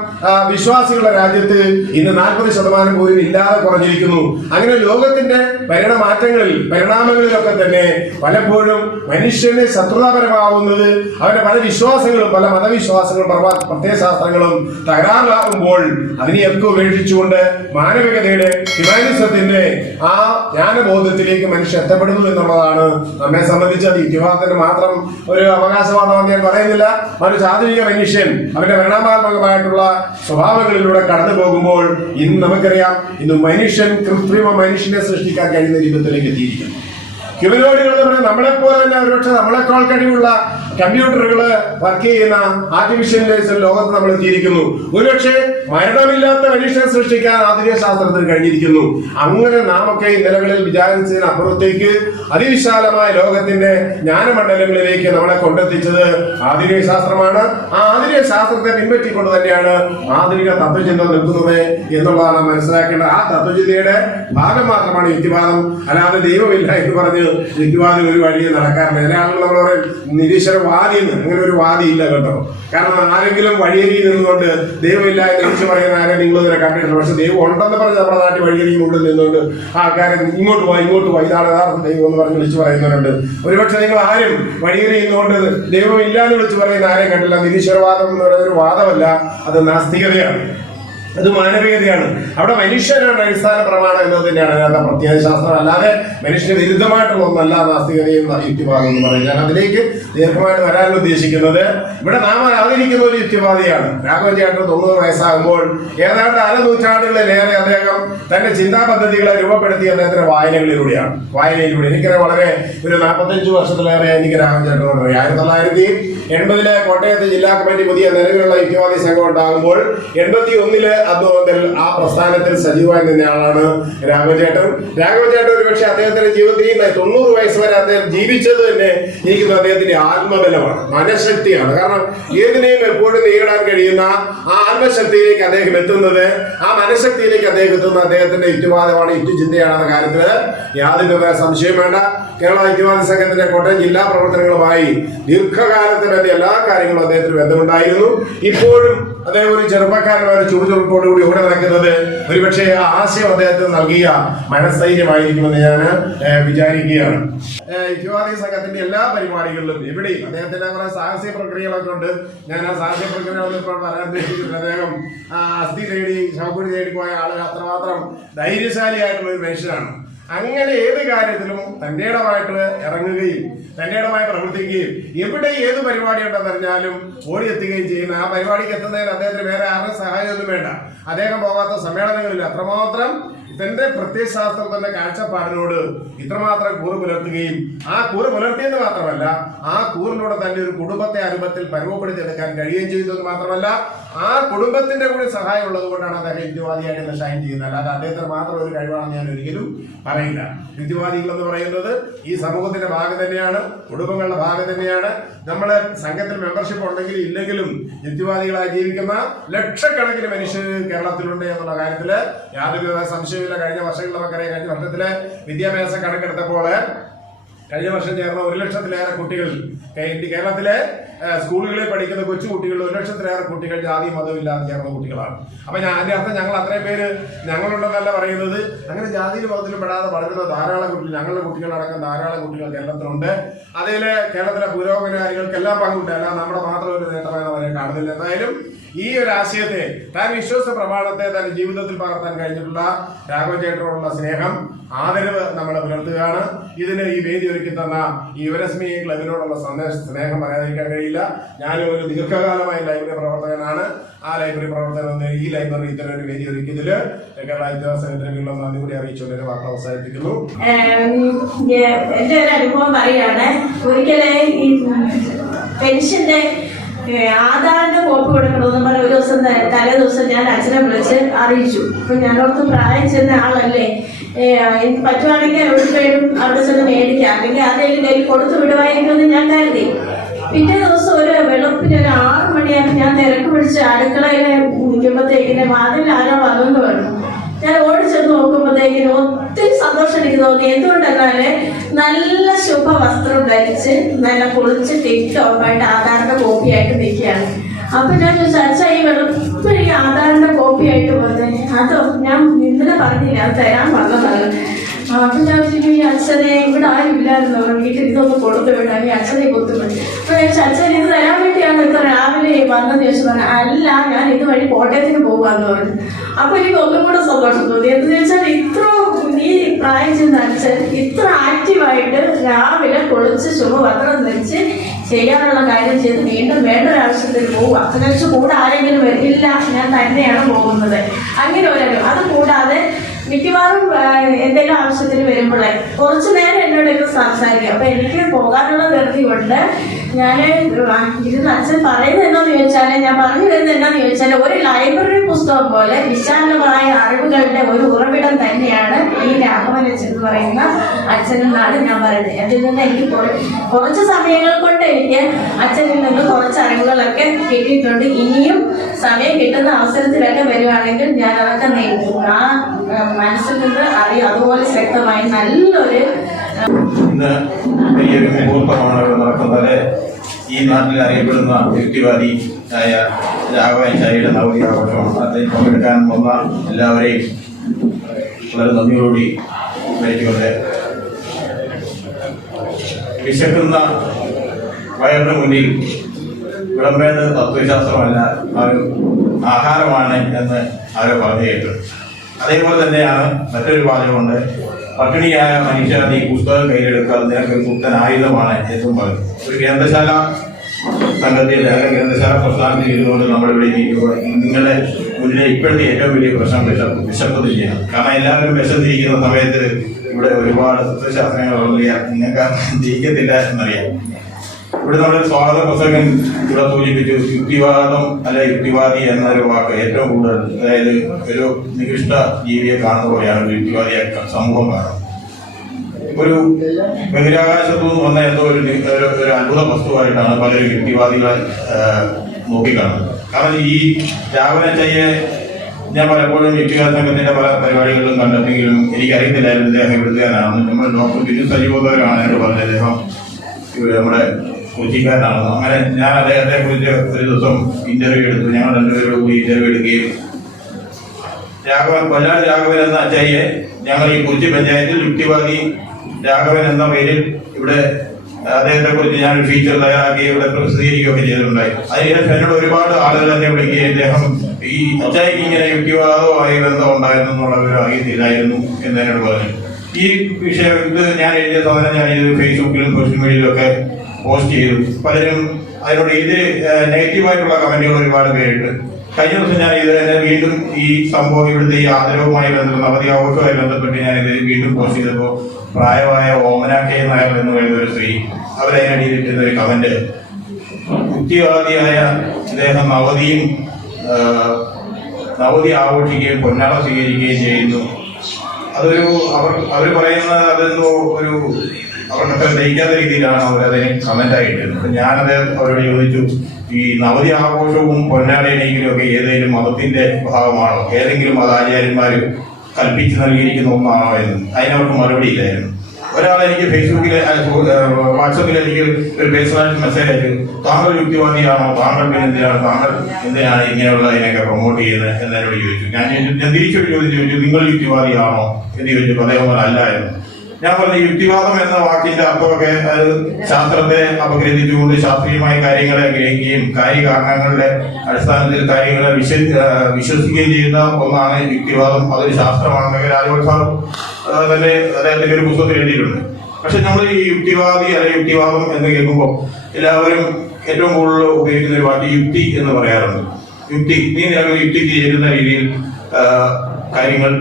Speaker 3: വിശ്വാസികളുടെ രാജ്യത്ത് ഇന്ന് നാൽപ്പത് ശതമാനം പോലും ഇല്ലാതെ കുറഞ്ഞിരിക്കുന്നു. അങ്ങനെ ലോകത്തിന്റെ പരിണമാറ്റങ്ങളിൽ പരിണാമങ്ങളിലൊക്കെ തന്നെ പലപ്പോഴും മനുഷ്യന് ശത്രുതാപരമാവുന്നത് അവരുടെ പല വിശ്വാസങ്ങളും പല മതവിശ്വാസങ്ങളും പ്രത്യയശാസ്ത്രങ്ങളും തകരാറിലാകുമ്പോൾ അതിനെയൊക്കെ ഉപേക്ഷിച്ചുകൊണ്ട് മാനവികതയുടെ ഹ്യൂമാനിസത്തിന്റെ ആ ജ്ഞാനബോധത്തിലേക്ക് മനുഷ്യൻ എത്തപ്പെടുന്നു എന്നുള്ളതാണ് നമ്മെ സംബന്ധിച്ച് അത് യുക്തിവാദത്തിന് മാത്രം ഒരു അവകാശവാദമെന്ന് ഞാൻ പറയുന്നില്ല. ഒരു ആധുനിക മനുഷ്യൻ അവന്റെ പരിണാമാത്മകമായിട്ടുള്ള സ്വഭാവങ്ങളിലൂടെ കടന്നു പോകുമ്പോൾ ഇന്ന് നമുക്കറിയാം ഇന്ന് മനുഷ്യൻ കൃത്രിമ മനുഷ്യനെ സൃഷ്ടിക്കാൻ കഴിയുന്ന രൂപത്തിലേക്ക് എത്തിയിരിക്കുന്നു. ഹ്യൂമനോയിഡുകൾ എന്ന് പറഞ്ഞാൽ നമ്മളെ പോലെ തന്നെ ഒരുപക്ഷെ നമ്മളെക്കാൾ കഴിവുള്ള കമ്പ്യൂട്ടറുകൾ വർക്ക് ചെയ്യുന്ന ആർട്ടിഫിഷ്യൽ ലോകത്ത് നമ്മൾ എത്തിയിരിക്കുന്നു. ഒരുപക്ഷെ മരണമില്ലാത്ത മനുഷ്യനെ സൃഷ്ടിക്കാൻ ആധുനിക ശാസ്ത്രത്തിന് കഴിഞ്ഞിരിക്കുന്നു. അങ്ങനെ നാമൊക്കെ ഈ നിലകളിൽ വിചാരിച്ചതിന് അപ്പുറത്തേക്ക് അതിവിശാലമായ ലോകത്തിന്റെ ജ്ഞാനമണ്ഡലങ്ങളിലേക്ക് നമ്മളെ കൊണ്ടെത്തിച്ചത് ആധുനിക ശാസ്ത്രമാണ് ആ ആധുനിക ശാസ്ത്രത്തെ പിൻപറ്റിക്കൊണ്ട് തന്നെയാണ് ആധുനിക തത്വചിന്ത നിൽക്കുന്നത് എന്നുള്ളതാണ് മനസ്സിലാക്കേണ്ടത് ആ തത്വചിന്തയുടെ ഭാഗം മാത്രമാണ് യുക്തിവാദം. അല്ലാതെ ദൈവമില്ല എന്ന് പറഞ്ഞ് യുക്തിവാദം ഒരു വഴിയെ നടക്കാറില്ല ചില ആളുകൾ നമ്മൾ പറയും നിരീശ്വരവാദി എന്ന് അങ്ങനെ ഒരു വാദി ഇല്ല കേട്ടോ. കാരണം ആരെങ്കിലും വഴിയരി നിന്നുകൊണ്ട് ദൈവമില്ല എന്ന് പറയുന്ന ആരെ നിങ്ങൾ ഇതുവരെ കണ്ടിട്ടുണ്ട് പക്ഷെ ദൈവം ഉണ്ടെന്ന് പറഞ്ഞ് നമ്മുടെ നാട്ടിൽ വഴിയരിക്കുള്ളിൽ നിന്നുകൊണ്ട് ആൾക്കാരെ ഇങ്ങോട്ട് പോയി ഇങ്ങോട്ട് പോയി ഇതാണ് യഥാർത്ഥ ദൈവം എന്ന് പറഞ്ഞ് വിളിച്ചു പറയുന്നവരുണ്ട്. ഒരുപക്ഷെ നിങ്ങൾ ആരും വഴിയരി നിന്നുകൊണ്ട് ദൈവമില്ല എന്ന് വിളിച്ചു പറയുന്ന ആരെയും കണ്ടില്ല. നിരീശ്വരവാദം എന്ന് പറയുന്ന ഒരു വാദമല്ല. അത് നാസ്തികതയാണ്. അത് മാനവികതയാണ്. അവിടെ മനുഷ്യനാണ് അടിസ്ഥാന പ്രമാണം എന്നത് തന്നെയാണ് അതിനകത്ത് പ്രത്യേക ശാസ്ത്രം. അല്ലാതെ മനുഷ്യന് വിരുദ്ധമായിട്ടുള്ള ഒന്നല്ല നാസ്തികതയും യുക്തിവാദം എന്ന് പറയുന്നത്. ഞാൻ അതിലേക്ക് ദീർഘമായിട്ട് വരാൻ ഉദ്ദേശിക്കുന്നത്. ഇവിടെ നാം ആദരിക്കുന്ന ഒരു യുക്തിവാദിയാണ്. രാഘവൻ ചേട്ടൻ തൊണ്ണൂറ് വയസ്സാകുമ്പോൾ ഏതാണ്ട് അര നൂറ്റാണ്ടുകളിലേറെ അദ്ദേഹം തന്റെ ചിന്താ പദ്ധതികളെ രൂപപ്പെടുത്തിയ അദ്ദേഹത്തിന്റെ വായനകളിലൂടെയാണ്. വായനയിലൂടെ എനിക്കറിയാം വളരെ ഒരു നാൽപ്പത്തഞ്ച് വർഷത്തിലേറെ എനിക്ക് രാഘവൻ ചേട്ടനോട് അറിയാം. ആയിരത്തി തൊള്ളായിരത്തി എൺപതിലെ കോട്ടയത്ത് ജില്ലാ കമ്മിറ്റി പുതിയ നിലവിലുള്ള യുക്തിവാദി സംഘം ഉണ്ടാകുമ്പോൾ എൺപത്തി ഒന്നിൽ മുതൽ ആ പ്രസ്ഥാനത്തിൽ സജീവമായി നിന്ന ആളാണ് രാഘവചേട്ടൻ. രാഘവചേട്ടൻ ഒരുപക്ഷെ അദ്ദേഹത്തിന്റെ ജീവിതത്തിൽ തൊണ്ണൂറ് വയസ്സ് വരെ അദ്ദേഹം ജീവിച്ചത് തന്നെ എനിക്ക് അദ്ദേഹത്തിന്റെ ആത്മബലമാണ് മനഃശക്തിയാണ്. കാരണം ഏതിനെയും എപ്പോഴും നേരിടാൻ കഴിയുന്ന ആ ആത്മശക്തിയിലേക്ക് അദ്ദേഹം എത്തുന്നത് ആ മനഃശക്തിയിലേക്ക് അദ്ദേഹം എത്തുന്ന അദ്ദേഹത്തിന്റെ യുക്തിവാദമാണ് യുക്തിചിന്തയാണെന്ന കാര്യത്തിൽ യാതൊരു സംശയം വേണ്ട. കേരള യുക്തിവാദ സംഘത്തിന്റെ കോട്ടയം ജില്ലാ പ്രവർത്തനങ്ങളുമായി ദീർഘകാലത്തിന് എല്ലാ കാര്യങ്ങളും അദ്ദേഹത്തിന് ബന്ധമുണ്ടായിരുന്നു. ഇപ്പോഴും അദ്ദേഹം ഒരു ചെറുപ്പക്കാരനായ ഒരു ചുറുചുറുക്കോടുകൂടി ഇവിടെ നടക്കുന്നത് ഒരുപക്ഷെ ആ ആശയം അദ്ദേഹത്തിന് നൽകിയ മനസ്ഥൈര്യമായിരിക്കുമെന്ന് ഞാൻ വിചാരിക്കുകയാണ്. യുവാദി സംഘത്തിന്റെ എല്ലാ പരിപാടികളിലും എവിടെയും അദ്ദേഹത്തിന്റെ കുറെ സാഹസിക പ്രക്രിയകളൊക്കെ ഉണ്ട്. ഞാൻ ആ സാഹസിക പ്രക്രിയകളൊന്നും ഇപ്പോൾ പറയാൻ ഉദ്ദേശിക്കുന്നില്ല അദ്ദേഹം അസ്ഥി തേടി ശവക്കുടി തേടി പോയ ആളുകൾ അത്രമാത്രം ധൈര്യശാലിയായിട്ടുള്ള ഒരു മനുഷ്യനാണ്. അങ്ങനെ ഏത് കാര്യത്തിലും തന്റെ ഇടമായിട്ട് ഇറങ്ങുകയും തന്റെ ഇടമായി പ്രവർത്തിക്കുകയും എവിടെ ഏത് പരിപാടി ഉണ്ടെന്ന് അറിഞ്ഞാലും ഓടിയെത്തുകയും ചെയ്യുന്ന ആ പരിപാടിക്ക് എത്തുന്നതിന് അദ്ദേഹത്തിന് വേറെ ആരുടെ സഹായമൊന്നും വേണ്ട. അദ്ദേഹം പോകാത്ത സമ്മേളനങ്ങളിൽ അത്രമാത്രം തന്റെ പ്രത്യയശാസ്ത്രത്തിന്റെ കാഴ്ചപ്പാടിനോട് ഇത്രമാത്രം കൂറ് പുലർത്തുകയും ആ കൂറ് പുലർത്തിയെന്ന് മാത്രമല്ല ആ കൂറിലൂടെ തന്നെ ഒരു കുടുംബത്തെ അനുഭവത്തിൽ പരുവപ്പെടുത്തിയെടുക്കാൻ കഴിയുകയും ചെയ്തു എന്ന് മാത്രമല്ല ആ കുടുംബത്തിന്റെ കൂടി സഹായം ഉള്ളത് കൊണ്ടാണ് അദ്ദേഹം യുക്തിവാദിയായിട്ട് ഷൈൻ ചെയ്യുന്നത്. അല്ലാതെ അദ്ദേഹത്തിന് മാത്രം ഒരു കഴിവാണെന്ന് ഞാൻ ഒരിക്കലും പറയില്ല. യുക്തിവാദികൾ എന്ന് പറയുന്നത് ഈ സമൂഹത്തിന്റെ ഭാഗം തന്നെയാണ് കുടുംബങ്ങളുടെ ഭാഗം തന്നെയാണ്. നമ്മുടെ സംഘത്തിൽ മെമ്പർഷിപ്പ് ഉണ്ടെങ്കിലും ഇല്ലെങ്കിലും യുക്തിവാദികളായി ജീവിക്കുന്ന ലക്ഷക്കണക്കിന് മനുഷ്യർ കേരളത്തിലുണ്ട് എന്നുള്ള കാര്യത്തിൽ യാതൊരു സംശയമില്ല കഴിഞ്ഞ വർഷങ്ങളിൽ നമുക്കറിയാം കഴിഞ്ഞ വർഷത്തിലെ വിദ്യാഭ്യാസ കണക്കെടുത്തപ്പോൾ കഴിഞ്ഞ വർഷം ചേർന്ന ഒരു ലക്ഷത്തിലേറെ കുട്ടികൾ കേരളത്തിലെ സ്കൂളുകളിൽ പഠിക്കുന്ന കൊച്ചു കുട്ടികൾ ഒരു ലക്ഷത്തിലേറെ കുട്ടികൾ ജാതി മതവും ഇല്ലാതെ ചേർന്ന കുട്ടികളാണ്. അപ്പൊ ഞാൻ അതിന്റെ അർത്ഥം ഞങ്ങൾ അത്രയും പേര് ഞങ്ങളുണ്ടെന്നല്ല പറയുന്നത്. അങ്ങനെ ജാതിയിലും മതത്തിലും പെടാതെ വളരുന്ന ധാരാളം കുട്ടികൾ ഞങ്ങളുടെ കുട്ടികളടക്കം ധാരാളം കുട്ടികൾ കേരളത്തിലുണ്ട്. അതിൽ കേരളത്തിലെ പുരോഗമനകാരികൾക്കെല്ലാം പങ്കുണ്ട്. അല്ല നമ്മുടെ മാത്രം ഒരു നേട്ടമായി അവരെ കാണുന്നില്ല എന്തായാലും ഈ ഒരു ആശയത്തെ താൻ വിശ്വസ പ്രമാണത്തെ തന്റെ ജീവിതത്തിൽ പകർത്താൻ കഴിഞ്ഞിട്ടുള്ള രാഘവചേട്ടനോടുള്ള സ്നേഹം ആദരവ് നമ്മൾ പുലർത്തുകയാണ്. ഇതിന് ഈ വേദി ഒരുക്കി തന്ന ഈ യുവരശ്മി ക്ലബിനോടുള്ള സന്ദേശ സ്നേഹം പറയാതിരിക്കാൻ കഴിയില്ല. ഞാൻ ഒരു ദീർഘകാലമായ ലൈബ്രറി പ്രവർത്തകനാണ്. ആ ലൈബ്രറി പ്രവർത്തകൻ ഈ ലൈബ്രറി ഇത്തരം ഒരു വേദി ഒരുക്കിയതിൽ കേരള വിദ്യാഭ്യാസത്തിനുള്ള നന്ദി കൂടി അറിയിച്ചുകൊണ്ട് എന്റെ വാർത്ത അവസാനിപ്പിക്കുന്നു.
Speaker 4: എന്റെ ഒരു അനുഭവം പറയാണ് ഒരിക്കലേ ഈ ആധാറിന്റെ കോപ്പി കൊടുക്കണമെന്ന് പറഞ്ഞ ഒരു ദിവസം തലേ ദിവസം ഞാൻ അച്ഛനെ വിളിച്ച് അറിയിച്ചു. അപ്പൊ ഞാനോർത്ത് പ്രായം ചെന്ന ആളല്ലേ. എനിക്ക് പറ്റുവാണെങ്കിൽ എവിടെ പേരും അവിടെ ചെന്ന് മേടിക്കാം. അല്ലെങ്കിൽ കയ്യിൽ കൊടുത്തു വിടുവായിരിക്കുമെന്ന് ഞാൻ കരുതി. പിറ്റേ ദിവസം ഒരു വെളുപ്പിന് ഒരു ആറ് മണിയാകുമ്പോൾ ഞാൻ തിരക്ക് പിടിച്ച് അടുക്കളയിൽ നിൽക്കുമ്പോഴത്തേക്കിന് വാതിൽ ആരോ വന്നു പറഞ്ഞു. ഞാൻ ഓടിച്ചെന്ന് നോക്കുമ്പോഴത്തേക്കിനും ഒത്തിരി സന്തോഷം എനിക്ക് തോന്നി. എന്തുകൊണ്ടെന്നാൽ നല്ല ശുഭ വസ്ത്രം ധരിച്ച് നല്ല കുളിച്ച് ടിക് ഉറപ്പായിട്ട് ആധാറിന്റെ കോപ്പിയായിട്ട് നിൽക്കുകയാണ്. അപ്പൊ ഞാൻ ചോദിച്ചു അച്ഛാ ഈ വെളുപ്പ് ആധാറിന്റെ കോപ്പിയായിട്ട് വന്നേ? അതോ ഞാൻ ഇന്നലെ പറഞ്ഞില്ല അത് തരാൻ വന്നതാണ്. അപ്പൊ ഞാൻ വിചാരിച്ചു, ഈ അച്ഛനെ ഇവിടെ ആരും ഇല്ലായിരുന്നു വീട്ടിൽ ഇതൊന്ന് കൊടുത്തു വിടാൻ ഈ അച്ഛനെ കൊത്തുമതി അപ്പൊ ഞാൻ അച്ഛൻ ഇത് തരാൻ വേണ്ടിയാണ് ഇത്ര രാവിലെ വന്നെന്ന് ചോദിച്ചു പറഞ്ഞു. അല്ല ഞാൻ ഇതുവഴി കോട്ടയത്തിന് പോകാന്ന് പറഞ്ഞു. അപ്പൊ എനിക്ക് ഒന്നും കൂടെ സന്തോഷം തോന്നി. എന്ന് ചോദിച്ചാൽ ഇത്ര ഈ പ്രായം ചെന്ന അച്ഛൻ ഇത്ര ആക്റ്റീവായിട്ട് രാവിലെ കുളിച്ച് ശുഭവസ്ത്രം ധരിച്ച് ചെയ്യാനുള്ള കാര്യം ചെയ്ത് വീണ്ടും വേണ്ട ഒരു പോകും പോവുക. വെച്ചാൽ കൂടെ ആരെങ്കിലും വരില്ല. ഞാൻ തന്നെയാണ് പോകുന്നത്. അങ്ങനെ ഒരു അത് കൂടാതെ മിക്കവാറും എന്തെങ്കിലും ആവശ്യത്തിന് വരുമ്പോഴേ കുറച്ചു നേരം എന്നോടൊക്കെ സംസാരിക്കും. അപ്പൊ എനിക്ക് പോകാനുള്ള ധൃതി കൊണ്ട് ഞാൻ ഇരുന്ന് അച്ഛൻ പറയുന്നത് എന്താന്ന് ചോദിച്ചാൽ ഞാൻ പറഞ്ഞു വരുന്നത് എന്താന്ന് ചോദിച്ചാൽ ഒരു ലൈബ്രറി പുസ്തകം പോലെ വിശാലമായ അറിവുകളുടെ ഒരു ഉറവിടം തന്നെയാണ് ഈ രാഘവൻ അച്ഛൻ എന്ന് പറയുന്ന അച്ഛൻ എന്നാണ് ഞാൻ പറയുന്നത്. അതിൽ നിന്ന് എനിക്ക് കുറച്ച് സമയങ്ങൾ കൊണ്ട് എനിക്ക് അച്ഛനിൽ നിന്ന് കുറച്ച് അറിവുകളൊക്കെ കിട്ടിയിട്ടുണ്ട്. ഇനിയും സമയം കിട്ടുന്ന അവസരത്തിലൊക്കെ വരുവാണെങ്കിൽ ഞാൻ അതൊക്കെ നേരിടും. ആ, മനസ്സിൽ നിന്ന് അറിയും. അതുപോലെ ശക്തമായി നല്ലൊരു
Speaker 5: ഇന്ന് വലിയൊരു മുഹൂർത്തമാണ് നടക്കുന്നത്. ഈ നാട്ടിൽ അറിയപ്പെടുന്ന യുക്തിവാദി ആയ രാഘവൻ ചായയുടെ നവതി ആഘോഷമാണ്. അതിൽ പങ്കെടുക്കാൻ വന്ന എല്ലാവരെയും വളരെ നന്ദിയോടുകൂടി വിളിച്ചുകൊണ്ട് വിശക്കുന്ന വയറിന് മുന്നിൽ വിളമ്പേണ്ടത് തത്വശാസ്ത്രമല്ല ഒരു ആഹാരമാണ് എന്ന് അവരെ പറഞ്ഞു കേട്ടു അതേപോലെ തന്നെയാണ് മറ്റൊരു വാചകമുണ്ട്. പട്ടിണിയായ മനുഷ്യ നീ പുസ്തകം കയ്യിലെടുക്കുക നിനക്ക് പുത്തൻ ആയുധമാണ് എന്നും പറഞ്ഞു. ഒരു ഗ്രന്ഥശാല സംഘത്തിൽ ഗ്രന്ഥശാല പ്രസ്ഥാനത്തിൽ ഇരുന്നുകൊണ്ട് നമ്മളിവിടെ നിങ്ങളെ മുന്നിലെ ഇപ്പോഴത്തെ ഏറ്റവും വലിയ പ്രശ്നം വിശപ്പ് വിശപ്പ് തന്നെയാണ് കാരണം എല്ലാവരും വിശന്നിരിക്കുന്ന സമയത്ത് ഇവിടെ ഒരുപാട് തത്വശാസ്ത്രങ്ങൾ ഉള്ളിയ നിങ്ങൾക്ക് ജയിക്കത്തില്ല എന്നറിയാം. ഇവിടെ നമ്മൾ സ്വാഗത പ്രസംഗൻ ഇവിടെ സൂചിപ്പിച്ചു യുക്തിവാദം അല്ല യുക്തിവാദി എന്നൊരു വാക്ക് ഏറ്റവും കൂടുതൽ അതായത് ഒരു നികൃഷ്ട ജീവിയെ കാണുന്ന പോലെയാണ് യുക്തിവാദിയെ സമൂഹം കാണുന്നത്. ഒരു ബഹിരാകാശത്തു നിന്ന് വന്ന എന്തോ ഒരു ഒരു അത്ഭുത വസ്തുവായിട്ടാണ് പലരും യുക്തിവാദികളെ നോക്കിക്കാണുന്നത്. കാരണം ഈ രാവണച്ചയ്യെ ഞാൻ പലപ്പോഴും യുക്തിവാദ സംഘത്തിന്റെ പല പരിപാടികളിലും കണ്ടെത്തിയെങ്കിലും എനിക്കറിയത്തില്ലായിരുന്നു ഇദ്ദേഹം എഴുതുകാരനാണ് നമ്മൾ ഡോക്ടർ ബിജു സജീവോദരാണ് എന്ന് പറഞ്ഞ അദ്ദേഹം ഇവിടെ നമ്മുടെ കൊച്ചിക്കാരനാണ് അങ്ങനെ ഞാൻ അദ്ദേഹത്തെ കുറിച്ച് ഒരു ദിവസം ഇന്റർവ്യൂ എടുത്തു. ഞങ്ങൾ രണ്ടുപേരോട് കൂടി ഇന്റർവ്യൂ എടുക്കുകയും. രാഘവൻ കൊല്ലാട് രാഘവൻ എന്ന അച്ചായിയെ ഞങ്ങൾ ഈ കൊച്ചി പഞ്ചായത്തിൽ യുക്തിവാദി രാഘവൻ എന്ന പേരിൽ ഇവിടെ അദ്ദേഹത്തെ കുറിച്ച് ഞാൻ ഫീച്ചർ തയ്യാറാക്കി ഇവിടെ പ്രസിദ്ധീകരിക്കുകയൊക്കെ ചെയ്തിട്ടുണ്ടായി. അതിനുശേഷം എന്നോട് ഒരുപാട് ആളുകൾ എന്നെ വിളിക്കുകയും അദ്ദേഹം ഈ അച്ചായിക്ക് ഇങ്ങനെ യുക്തിവാദവുമായി ബന്ധം ഉണ്ടായിരുന്നു എന്നുള്ള ഒരു അറിയത്തില്ലായിരുന്നു എന്ന് എന്നോട് പറഞ്ഞു. ഈ വിഷയം ഇത് ഞാൻ എഴുതിയ സാധനം ഞാൻ ഫേസ്ബുക്കിലും സോഷ്യൽ മീഡിയയിലും ഒക്കെ പോസ്റ്റ് ചെയ്തു. പലരും അതിനോട് എതിര് നെഗറ്റീവായിട്ടുള്ള കമന്റുകൾ ഒരുപാട് പേരിട്ട് കഴിഞ്ഞ ദിവസം ഞാൻ ഇത് തന്നെ വീണ്ടും ഈ സംഭവം ഇവിടുത്തെ ഈ ആദരവുമായി ബന്ധപ്പെട്ട് അവധി ആഘോഷവുമായി ബന്ധപ്പെട്ട് ഞാൻ ഇത് വീണ്ടും പോസ്റ്റ് ചെയ്തപ്പോൾ പ്രായമായ ഓമന കെ നായർ എന്ന് പറയുന്ന ഒരു സ്ത്രീ അവരതിനടിയിൽ ഇട്ടുന്ന ഒരു കമന്റ് യുക്തിവാദിയായ ഇദ്ദേഹം ആ, നവതി ആഘോഷിക്കുകയും പൊന്നാട സ്വീകരിക്കുകയും ചെയ്യുന്നു. അതൊരു അവർ അവർ പറയുന്നത് അതെന്തോ ഒരു അവർക്ക് ലയിക്കാത്ത രീതിയിലാണ് അവർ അതിന് കമന്റ് ഞാൻ ഞാനത് അവരോട് ചോദിച്ചു ഈ നവതി ആഘോഷവും പൊന്നാടി എണീക്കലും ഒക്കെ ഏതെങ്കിലും മതത്തിന്റെ ഭാഗമാണോ? ഏതെങ്കിലും മതാചാര്യന്മാർ കൽപ്പിച്ചു നൽകിയിരിക്കുന്ന ഒന്നാണോ എന്ന്. അതിനവർക്ക് മറുപടി ഇല്ലായിരുന്നു. ഒരാൾ എനിക്ക് ഫേസ്ബുക്കിൽ വാട്സപ്പിൽ എനിക്ക് ഒരു പേഴ്സണൽ മെസ്സേജ് അയച്ചു. താങ്കൾ യുക്തിവാദിയാണോ? താങ്കൾ പിന്നെ എന്തിനാണ്? താങ്കൾ എന്തിനാണ് ഇങ്ങനെയുള്ള ഇതിനൊക്കെ പ്രൊമോട്ട് ചെയ്യുന്നത് എന്നോട് ചോദിച്ചു. ഞാൻ ഞാൻ തിരിച്ചൊരു ചോദിച്ചു ചോദിച്ചു നിങ്ങൾ യുക്തിവാദിയാണോ? എന്ന് ചോദിച്ചു അദ്ദേഹം അല്ല ഞാൻ പറഞ്ഞു യുക്തിവാദം എന്ന വാക്കിന്റെ അർത്ഥമൊക്കെ അത് ശാസ്ത്രത്തെ അപഗ്രഥിച്ചുകൊണ്ട് ശാസ്ത്രീയമായ കാര്യങ്ങളെ ഗ്രഹിക്കുകയും കാര്യകാരണങ്ങളുടെ അടിസ്ഥാനത്തിൽ കാര്യങ്ങളെ വിശ്വ വിശ്വസിക്കുകയും ചെയ്യുന്ന ഒന്നാണ് യുക്തിവാദം. അതൊരു ശാസ്ത്രമാണെന്നൊക്കെ ആ, തന്നെ അദ്ദേഹത്തിന്റെ ഒരു പുസ്തകത്തിൽ എഴുതിയിട്ടുണ്ട്. പക്ഷെ നമ്മൾ ഈ യുക്തിവാദി അല്ലെ യുക്തിവാദം എന്ന് കേൾക്കുമ്പോൾ എല്ലാവരും ഏറ്റവും കൂടുതൽ ഉപയോഗിക്കുന്ന ഒരു വാക്ക് യുക്തി എന്ന് പറയാറുണ്ട്. യുക്തി നീ നിനക്ക് യുക്തിക്ക് ചേരുന്ന രീതിയിൽ കാര്യങ്ങൾ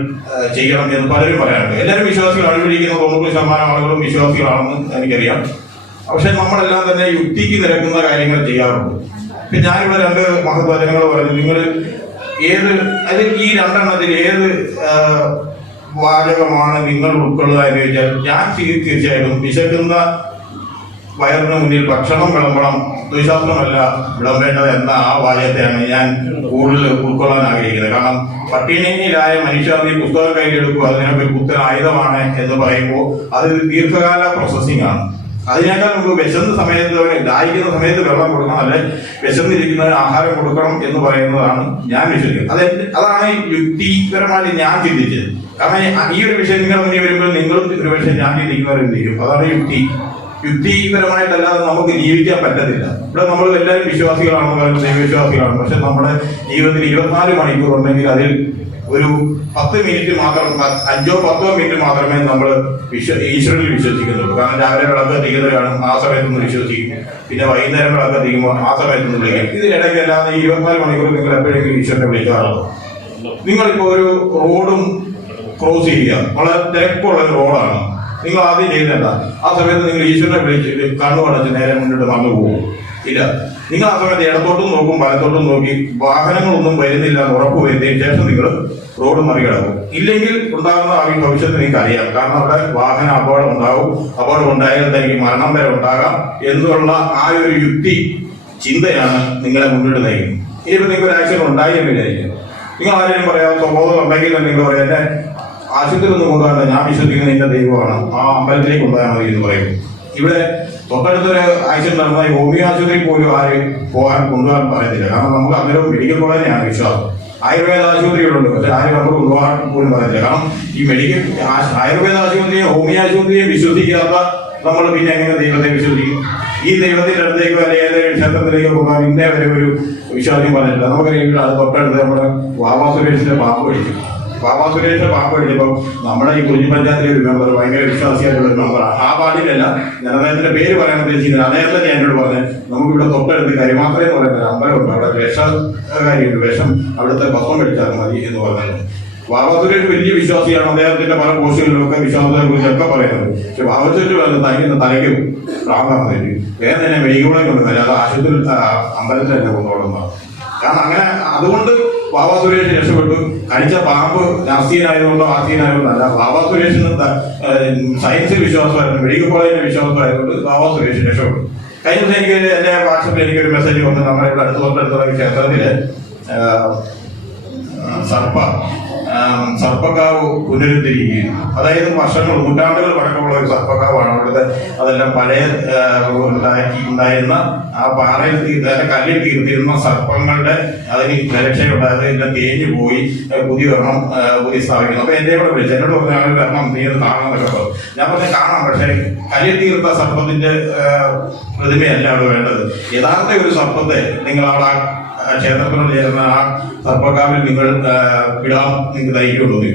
Speaker 5: ചെയ്യണം എന്ന് പലരും പറയാറുണ്ട്. എല്ലാവരും വിശ്വാസികളാണ്. അഴിവിരിക്കുന്ന തൊണ്ണൂറ് ശതമാനം ആളുകളും വിശ്വാസികളാണെന്ന് എനിക്കറിയാം. പക്ഷെ നമ്മളെല്ലാം തന്നെ യുക്തിക്ക് നിരക്കുന്ന കാര്യങ്ങൾ ചെയ്യാറുണ്ട്. ഇപ്പൊ ഞാനിവിടെ രണ്ട് മഹത്വചനങ്ങൾ പറഞ്ഞു നിങ്ങൾ ഏത് അതിൽ ഈ രണ്ടെണ്ണത്തിൽ ഏത് വാചകമാണ് നിങ്ങൾ ഉൾക്കൊള്ളുക എന്ന് ചോദിച്ചാൽ ഞാൻ തീർച്ചയായിട്ടും വിശക്കുന്ന വയറിന് മുന്നിൽ ഭക്ഷണം വിളമ്പണം ദുശാസ്ത്രമല്ല വിളമ്പേണ്ടത് എന്ന ആ വാചകത്തെയാണ് ഞാൻ കൂടുതൽ ഉൾക്കൊള്ളാൻ ആഗ്രഹിക്കുന്നത്. കാരണം പട്ടിണിയിലായ മനുഷ്യർ നീ പുസ്തകം കയ്യിലെടുക്കുക അതിനൊക്കെ പുത്തൻ ആയുധമാണ് എന്ന് പറയുമ്പോൾ അത് ദീർഘകാല പ്രോസസ്സിംഗ് ആണ്. അതിനേക്കാൾ നമുക്ക് വിശന്ന സമയത്ത് ദാഹിക്കുന്ന സമയത്ത് വെള്ളം കൊടുക്കണം അല്ലെ വിശന്നിരിക്കുന്നതിന് ആഹാരം കൊടുക്കണം എന്ന് പറയുന്നതാണ് ഞാൻ വിശ്വസിക്കുന്നത്. അത് അതാണ് യുക്തിപരമായിട്ട് ഞാൻ ചിന്തിച്ചത്. കാരണം ഈ ഒരു വിഷയം നിങ്ങൾ മുന്നിൽ വരുമ്പോൾ നിങ്ങളും ഒരു പക്ഷേ ഞാൻ ചിന്തിക്കുന്നവരെന്ത് ചെയ്യും? അതാണ് യുക്തി. യുക്തിപരമായിട്ടല്ലാതെ നമുക്ക് ജീവിക്കാൻ പറ്റത്തില്ല. ഇവിടെ നമ്മൾ എല്ലാവരും വിശ്വാസികളാണ് ദൈവവിശ്വാസികളാണ്. പക്ഷെ നമ്മുടെ ജീവിതത്തിൽ ഇരുപത്തിനാല് മണിക്കൂർ ഉണ്ടെങ്കിൽ അതിൽ ഒരു പത്ത് മിനിറ്റ് മാത്രം അഞ്ചോ പത്തോ മിനിറ്റ് മാത്രമേ നമ്മൾ വിശ്വ ഈശ്വരനിൽ വിശ്വസിക്കുന്നുള്ളൂ. കാരണം രാവിലെ വിളക്ക് കത്തിക്കുന്നവരാണ് ആ സമയത്തൊന്ന് വിശ്വസിക്കും. പിന്നെ വൈകുന്നേരം വിളക്ക് കത്തിക്കുമ്പോൾ ആ സമയത്തൊന്ന് വിളിക്കും ഇതിനിടയ്ക്ക് അല്ലാതെ ഇരുപത്തിനാല് മണിക്കൂർ നിങ്ങൾ എപ്പോഴെങ്കിലും ഈശ്വരനെ വിളിക്കാറുണ്ടോ? നിങ്ങളിപ്പോ ഒരു റോഡും ക്രോസ് ചെയ്യുക. വളരെ തിരക്കുള്ള ഒരു റോഡാണ്. നിങ്ങൾ ആദ്യം ചെയ്യുന്നതല്ല ആ സമയത്ത് നിങ്ങൾ ഈശ്വരനെ വിളിച്ച് കണ്ണു നേരെ മുന്നോട്ട് നടന്നു പോകും. ഇല്ല. നിങ്ങൾ ആ സമയത്ത് ഇടത്തോട്ടും നോക്കും വലത്തോട്ടും നോക്കി വാഹനങ്ങളൊന്നും വരുന്നില്ല എന്ന് ഉറപ്പ് വരുത്തിയതിനു ശേഷം നിങ്ങൾ റോഡ് മറികടക്കും. ഇല്ലെങ്കിൽ ഉണ്ടാകുന്ന ആ ഭവിഷ്യത്ത് നിങ്ങൾക്ക് അറിയാം കാരണം അവിടെ വാഹന അപകടം ഉണ്ടാവും. അപകടം ഉണ്ടായാൽ തനിക്ക് മരണം വരെ ഉണ്ടാകാം എന്നുള്ള ആ ഒരു യുക്തി ചിന്തയാണ് നിങ്ങളെ മുന്നോട്ട് നയിക്കുന്നത്. ഇനിയിപ്പോൾ നിങ്ങൾക്ക് ഒരു ആക്സിഡന്റ് ഉണ്ടായി എന്ന് വിചാരിക്കുന്നു. നിങ്ങൾ ആരെങ്കിലും പറയാം സ്വബോധം ഉണ്ടെങ്കിൽ നിങ്ങൾ പറയാം എന്നെ ആശുപത്രി ഒന്നും കൊണ്ടുപോകണ്ട ഞാൻ വിശ്വസിക്കുന്ന എന്റെ ദൈവമാണ്. ആ അമ്പലത്തിലേക്ക് കൊണ്ടുപോയാൽ മതി എന്ന് പറയും. ഇവിടെ തൊട്ടടുത്തൊരു ആക്സിഡന്റ് നടന്നാൽ ഹോമിയോ ആശുപത്രിയിൽ പോലും ആര് പോകാൻ കൊണ്ടുപോകാൻ പറയത്തില്ല കാരണം നമുക്ക് അന്നേരം മെഡിക്കൽ കോളേജിനെയാണ് വിശ്വാസം. ആയുർവേദ ആശുപത്രികളുണ്ട്. പക്ഷെ ആരും നമ്മൾ കൊണ്ടുപോകാൻ പോലും പറയത്തില്ല കാരണം ഈ മെഡിക്കൽ ആയുർവേദ ആശുപത്രിയെ ഹോമിയോ ആശുപത്രിയെ വിശ്വസിക്കാത്ത നമ്മൾ പിന്നെ എങ്ങനെ ദൈവത്തെ വിശ്വസിക്കും? ഈ ദൈവത്തിന്റെ അടുത്തേക്കോ അല്ലെങ്കിൽ ഏതെങ്കിലും ക്ഷേത്രത്തിലേക്കോ പോകാൻ ഇന്നേ വരെ ഒരു വിശ്വാസം പറഞ്ഞിട്ടില്ല. നമുക്കറിയാം അത് തൊട്ടടുത്ത് നമ്മുടെ വാവാ സുരേഷിന്റെ പാമ്പ് കഴിച്ചു വാവാ സുരേഷിന്റെ പാട്ട് കഴിച്ചപ്പോൾ നമ്മുടെ ഈ കുഞ്ഞു പഞ്ചായത്തിലെ ഒരു മെമ്പർ ഭയങ്കര വിശ്വാസിയായിട്ടുള്ള ഒരു മെമ്പറാണ് ആ. പാർട്ടിയിലല്ല ഞാൻ അദ്ദേഹത്തിന്റെ പേര് പറയാൻ ഉദ്ദേശിക്കുന്നത്. അദ്ദേഹം തന്നെ എന്നോട് പറഞ്ഞത് നമുക്കിവിടെ തൊട്ടടുത്ത് കരിമാത്ര എന്ന് പറയുന്ന അമ്പലമുണ്ട് അവിടെ വിഷകാരിയുണ്ട്. വിഷം അവിടുത്തെ ഭസ്മം കഴിച്ചാൽ മതി എന്ന് പറഞ്ഞത് ബാബാ സുരേഷ് വലിയ വിശ്വാസിയാണ്. അദ്ദേഹത്തിന്റെ പല പോസ്റ്റുകളിലൊക്കെ വിശ്വാസത്തെ കുറിച്ചൊക്കെ പറയുന്നത് പക്ഷെ ബാബാ സുരേഷ് പറയുന്നത് തനിക്കുന്ന തലയ്ക്ക് പ്രാധാന്യം വേറെ തന്നെ മെഡിക്കൽ കോളേജ് കൊണ്ടുവന്നില്ല അത് ആശുപത്രി അമ്പലത്തിൽ തന്നെ കൊണ്ടുപോകുന്നതാണ് കാരണം അങ്ങനെ അതുകൊണ്ട് ബാബാ സുരേഷ് രക്ഷപ്പെട്ടു. കടിച്ച പാമ്പ് നർസീനായതുകൊണ്ടോ ആർസീനായതുകൊണ്ടോ അല്ല വാവാ സുരേഷ് സയൻസിൽ വിശ്വാസമായിരുന്നു മെഡിക്കൽ കോളേജിൽ വിശ്വാസമായതുകൊണ്ട് വാവാ സുരേഷ് രക്ഷപ്പെട്ടു കഴിഞ്ഞ ദിവസം എനിക്ക് എന്റെ വാട്സപ്പിൽ എനിക്ക് ഒരു മെസ്സേജ് വന്നു നമ്മുടെ ഇവിടെ അടുത്ത് തൊട്ടടുത്തുള്ള ക്ഷേത്രത്തിൽ സർപ്പ സർപ്പക്കാവ് പുനരുദ്ധരിക്കുകയും അതായത് വർഷങ്ങൾ നൂറ്റാണ്ടുകൾ പഴക്കമുള്ള ഒരു സർപ്പക്കാവാണ് അവിടുത്തെ അതെല്ലാം പഴയ ഉണ്ടാക്കി ഉണ്ടായിരുന്ന ആ പാറയിൽ തീ- അതായത് കല്ലിൽ തീർത്തിരുന്ന സർപ്പങ്ങളുടെ അതിന് രക്ഷയുണ്ടായത് എല്ലാം തേഞ്ഞു പോയി പുതിയ ഒരെണ്ണം പുതിയ സ്ഥാപിക്കുന്നു. അപ്പൊ എന്റെ കൂടെ വിളിച്ചു എന്നോട് പറഞ്ഞു കാരണം നീ അത് കാണണം എന്നൊക്കെ പറഞ്ഞു. ഞാൻ പറഞ്ഞു കാണാം പക്ഷേ കല്ലിൽ തീർത്ത സർപ്പത്തിന്റെ പ്രതിമയല്ല അവിടെ വേണ്ടത്. യഥാർത്ഥ ഒരു സർപ്പത്തെ നിങ്ങൾ അവിടെ ക്ഷേത്രത്തിനോട് ചേർന്ന ആ സർപ്പക്കാവിൽ നിങ്ങൾ ആ, വിടാൻ നിങ്ങൾക്ക് എന്ന്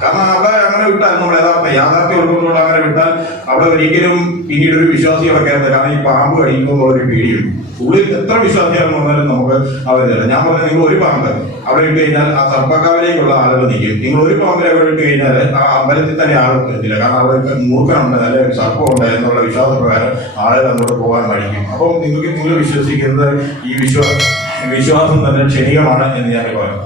Speaker 5: കാരണം അവിടെ അങ്ങനെ വിട്ടാൽ നമ്മൾ യഥാർത്ഥ യാഥാർത്ഥ്യ ഉൾക്കൊണ്ടുകൊണ്ട് അങ്ങനെ വിട്ടാൽ അവിടെ ഒരിക്കലും പിന്നീട് ഒരു വിശ്വാസി കയറുന്നത് കാരണം ഈ പാമ്പ് കഴിക്കുമ്പോൾ എന്നുള്ളൊരു പേടിയുണ്ട്. ഉള്ളിൽ എത്ര വിശ്വാസിയാണെന്ന് പറഞ്ഞാലും നമുക്ക് അവരില്ല ഞാൻ പറഞ്ഞു നിങ്ങൾ ഒരു പാമ്പ് അവിടെ ഇട്ട് കഴിഞ്ഞാൽ ആ സർപ്പക്കാവിലേക്കുള്ള ആളുകൾ നിൽക്കും. നിങ്ങൾ ഒരു പാമ്പിനെ അവിടെ ഇട്ട് കഴിഞ്ഞാൽ ആ അമ്പലത്തിൽ തന്നെ ആളുകൾ എത്തില്ല. കാരണം അവിടെ മൂർഖനുണ്ട് അല്ലെങ്കിൽ സർപ്പമുണ്ട് എന്നുള്ള വിശ്വാസപ്രകാരം ആളുകൾ അങ്ങോട്ട് പോകാൻ മടിക്കും. അപ്പം നിങ്ങൾക്ക് നിങ്ങൾ വിശ്വസിക്കുന്നത് ഈ വിശ്വാസം വിശ്വാസം തന്നെ ക്ഷണികമാണ് എന്ന് ഞാൻ പറയാം